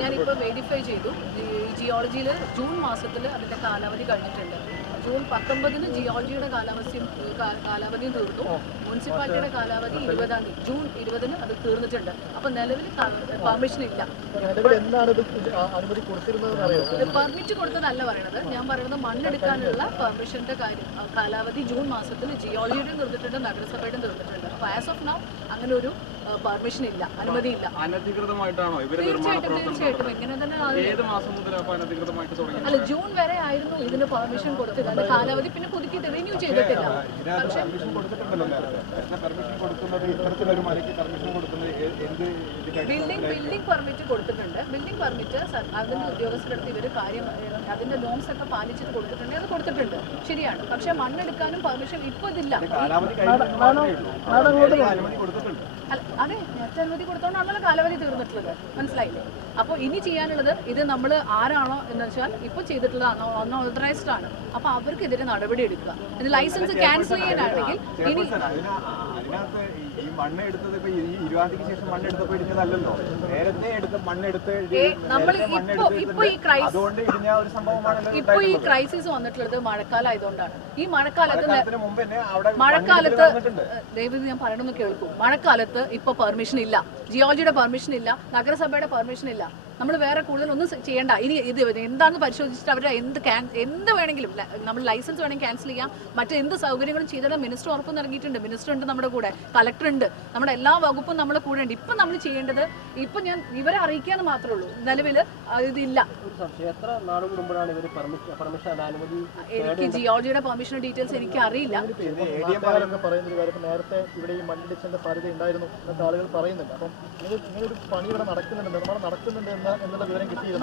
ഞാനിപ്പോൾ വെരിഫൈ ചെയ്തു. ജിയോളജിയിൽ ജൂൺ മാസത്തിൽ അതിൻ്റെ കാലാവധി കഴിഞ്ഞിട്ടുണ്ട്. ജൂൺ 19 ജിയോളജിയുടെ കാലാവധിയും തീർന്നു. മുനിസിപ്പാലിറ്റിയുടെ കാലാവധി 20-ാം തീയതി ജൂൺ 20 അത് തീർന്നിട്ടുണ്ട്. അപ്പം നിലവിൽ പെർമിഷൻ ഇല്ല. പെർമിറ്റ് കൊടുത്തതല്ല പറയണത്. ഞാൻ പറയുന്നത് മണ്ണെടുക്കാനുള്ള പെർമിഷന്റെ കാലാവധി ജൂൺ മാസത്തിൽ ജിയോളജിയുടെ തീർന്നിട്ടുണ്ട്, നഗരസഭയുടെ തീർന്നിട്ടുണ്ട്. അപ്പോൾ ആസ് ഓഫ് നൗ അങ്ങനെ ഒരു പെർമിഷൻ ഇല്ല, അനുമതിയില്ല. തീർച്ചയായിട്ടും ഇങ്ങനെ തന്നെ. അല്ല, ജൂൺ വരെ ആയിരുന്നു ഇതിന് പെർമിഷൻ കൊടുത്തത്. അതിന്റെ കാലാവധി പിന്നെ പുതുക്കി റിന്യൂ ചെയ്തിട്ടില്ല. പക്ഷേ ബിൽഡിംഗ് പെർമിറ്റ് കൊടുത്തിട്ടുണ്ട്. ബിൽഡിംഗ് പെർമിറ്റ് അതിന്റെ ഉദ്യോഗസ്ഥരെടുത്ത് ഇവർ കാര്യം അതിന്റെ നോംസ് ഒക്കെ പാലിച്ചിട്ട് കൊടുത്തിട്ടുണ്ട്. അത് കൊടുത്തിട്ടുണ്ട്, ശരിയാണ്. പക്ഷെ മണ്ണെടുക്കാനും പെർമിഷൻ ഇപ്പൊ ഇതില്ല. അതെ, നേരത്തെ അനുമതി കൊടുത്തോണ്ടാണല്ലോ കാലാവധി തീർന്നിട്ടുള്ളത്. മനസ്സിലായില്ലേ? അപ്പോൾ ഇനി ചെയ്യാനുള്ളത് ഇത് നമ്മൾ ആരാണോ എന്ന് വെച്ചാൽ ഇപ്പോൾ ചെയ്തിട്ടുള്ളത് അൺഓതറൈസ്ഡ് ആണ്. അപ്പോൾ അവർക്കെതിരെ നടപടി എടുക്കുക. ഇത് ലൈസൻസ് ക്യാൻസൽ ചെയ്യാനാണെങ്കിൽ ഇനി ഇപ്പൊ ഈ ക്രൈസിസ് വന്നിട്ടുള്ളത് മഴക്കാലമായതുകൊണ്ടാണ്. ഈ മഴക്കാലത്ത് ദയവ് ഞാൻ പറയണമെന്ന് കേൾക്കും. മഴക്കാലത്ത് ഇപ്പൊ പെർമിഷൻ ഇല്ല, ജിയോളജിയുടെ പെർമിഷൻ ഇല്ല, നഗരസഭയുടെ പെർമിഷൻ ഇല്ല. നമ്മൾ വേറെ കൂടുതലൊന്നും ചെയ്യേണ്ട. ഇനി ഇത് എന്താണെന്ന് പരിശോധിച്ചിട്ട് അവരുടെ എന്ത് വേണമെങ്കിലും നമ്മൾ ലൈസൻസ് വേണമെങ്കിൽ ക്യാൻസൽ ചെയ്യാം. മറ്റെന്ത് സൗകര്യങ്ങളും ചെയ്തിട്ട് മിനിസ്റ്റർ ഉറപ്പ് നൽകിയിട്ടുണ്ട്. മിനിസ്റ്റർ ഉണ്ട് നമ്മുടെ കൂടെ, കളക്ടർ ഉണ്ട്, നമ്മുടെ എല്ലാ വകുപ്പും നമ്മുടെ കൂടെ ഉണ്ട്. ഇപ്പം നമ്മൾ ചെയ്യേണ്ടത് ഇപ്പം ഞാൻ ഇവരെ അറിയിക്കാന്ന് മാത്രമേ ഉള്ളൂ. നിലവിൽ ഇതില്ല. എനിക്ക് ജിയോളജിയുടെ പെർമിഷൻ ഡീറ്റെയിൽസ് എനിക്ക് അറിയില്ല.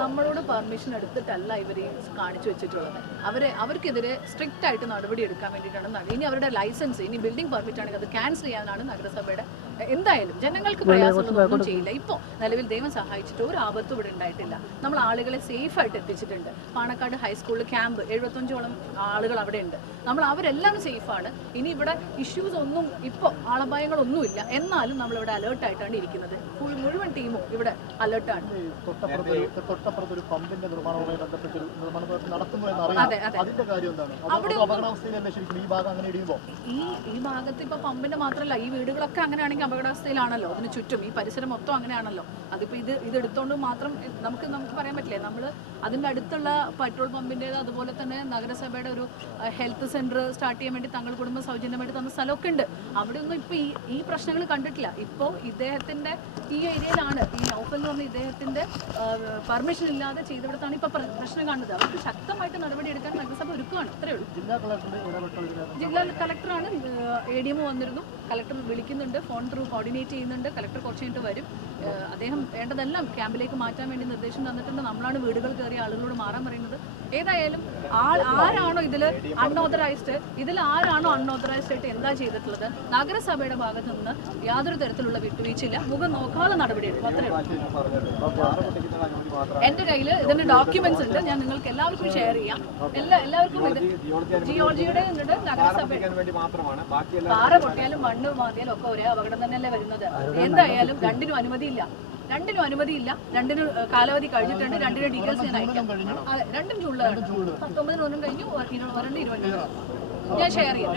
നമ്മളോട് പെർമിഷൻ എടുത്തിട്ടല്ല ഇവർ കാണിച്ചു വെച്ചിട്ടുള്ളത്. അവർക്കെതിരെ സ്ട്രിക്റ്റ് ആയിട്ട് നടപടി എടുക്കാൻ വേണ്ടിയിട്ടാണ്. ഇനി അവരുടെ ലൈസൻസ്, ഇനി ബിൽഡിംഗ് പെർമിറ്റ് ആണെങ്കിൽ അത് ക്യാൻസൽ ചെയ്യാനാണ് നഗരസഭയുടെ. എന്തായാലും ജനങ്ങൾക്ക് പ്രയാസമൊന്നും ചെയ്യില്ല. ഇപ്പോൾ നിലവിൽ ദൈവം സഹായിച്ചിട്ട് ഒരു ആപത്തും ഇവിടെ ഉണ്ടായിട്ടില്ല. നമ്മൾ ആളുകളെ സേഫ് ആയിട്ട് എത്തിച്ചിട്ടുണ്ട്. പാണക്കാട് ഹൈസ്കൂളിൽ ക്യാമ്പ് 75ഓളം ആളുകൾ അവിടെ ഉണ്ട്. അവരെല്ലാം സേഫാണ്. ഇനി ഇവിടെ ഇഷ്യൂസ് ഒന്നും ഇപ്പോൾ ആളപായങ്ങളൊന്നുമില്ല. എന്നാലും നമ്മളിവിടെ അലേർട്ടായിട്ടാണ് ഇരിക്കുന്നത്. മുഴുവൻ ടീമും ഇവിടെ അലേർട്ടാണ്. ഈ ഭാഗത്ത് ഇപ്പൊ പമ്പിന്റെ മാത്രമല്ല, ഈ വീടുകളൊക്കെ അങ്ങനെയാണെങ്കിൽ അപകടാവസ്ഥയിലാണല്ലോ. അതിന് ചുറ്റും ഈ പരിസരം മൊത്തം അങ്ങനെയാണല്ലോ. അതിപ്പോ ഇത് എടുത്തോണ്ട് മാത്രം നമുക്ക് പറയാൻ പറ്റില്ലേ. നമ്മൾ അതിന്റെ അടുത്തുള്ള പെട്രോൾ പമ്പിന്റെ അതുപോലെ തന്നെ നഗരസഭയുടെ ഒരു ഹെൽത്ത് സെന്റർ സ്റ്റാർട്ട് ചെയ്യാൻ വേണ്ടി തങ്ങൾ കുടുംബം സൗജന്യമായിട്ട് തന്ന സ്ഥലമൊക്കെ ഉണ്ട്. അവിടെ ഒന്നും ഇപ്പൊ ഈ പ്രശ്നങ്ങൾ കണ്ടിട്ടില്ല. ഇപ്പോൾ ഇദ്ദേഹത്തിന്റെ ഈ ഏരിയയിലാണ് ഈ നൗഫൽ എന്ന് പറഞ്ഞ ഇദ്ദേഹത്തിന്റെ പെർമിഷൻ ഇല്ലാതെ ചെയ്തിടത്താണ് ഇപ്പൊ പ്രശ്നം കാണുന്നത്. അവർക്ക് ശക്തമായിട്ട് നടപടി എടുക്കാൻ നഗരസഭ ഒരുക്കുകയാണ്. അത്രേ ഉള്ളൂ. ജില്ലാ കളക്ടറാണ്. ADM വന്നിരുന്നു. കളക്ടർ വിളിക്കുന്നുണ്ട്, ഫോൺ ത്രൂ കോർഡിനേറ്റ് ചെയ്യുന്നുണ്ട്. കളക്ടർ കുറച്ച് കഴിഞ്ഞിട്ട് വരും. അദ്ദേഹം വേണ്ടതെല്ലാം ക്യാമ്പിലേക്ക് മാറ്റാൻ വേണ്ടി നിർദ്ദേശം തന്നിട്ടുണ്ട്. നമ്മളാണ് വീടുകൾ കയറിയ ആളുകളോട് മാറാൻ പറയുന്നത്. ഏതായാലും ആരാണോ ആരാണോ അൺഓതറൈസ്ഡ് ആയിട്ട് എന്താ ചെയ്തിട്ടുള്ളത്, നഗരസഭയുടെ ഭാഗത്ത് നിന്ന് യാതൊരു തരത്തിലുള്ള വിട്ടുവീഴ്ചയില്ല. മുഖം നോക്കാതെ നടപടിയെടുക്കും. അത്രേ ഉള്ളൂ. എന്റെ കയ്യിൽ ഇതിന്റെ ഡോക്യുമെന്റ്സ് ഉണ്ട്. ഞാൻ നിങ്ങൾക്ക് എല്ലാവർക്കും ഷെയർ ചെയ്യാം. എല്ലാവർക്കും ഇത് ജിയോളജിയുടെ നഗരസഭ പാറ പൊട്ടിയാലും മണ്ണ് മാതിയാലും ഒക്കെ ഒരേ അപകടം തന്നെയല്ലേ വരുന്നത്. എന്തായാലും രണ്ടിനും അനുമതിയില്ല. രണ്ടിനും കാലാവധി കഴിഞ്ഞിട്ടുണ്ട്. രണ്ടിനും ഡീറ്റെയിൽസ് ഞാൻ അയക്കാം. രണ്ടും ജൂണിലാണ്. 19 ഒന്നും കഴിഞ്ഞു, 20 ഞാൻ ഷെയർ ചെയ്യും.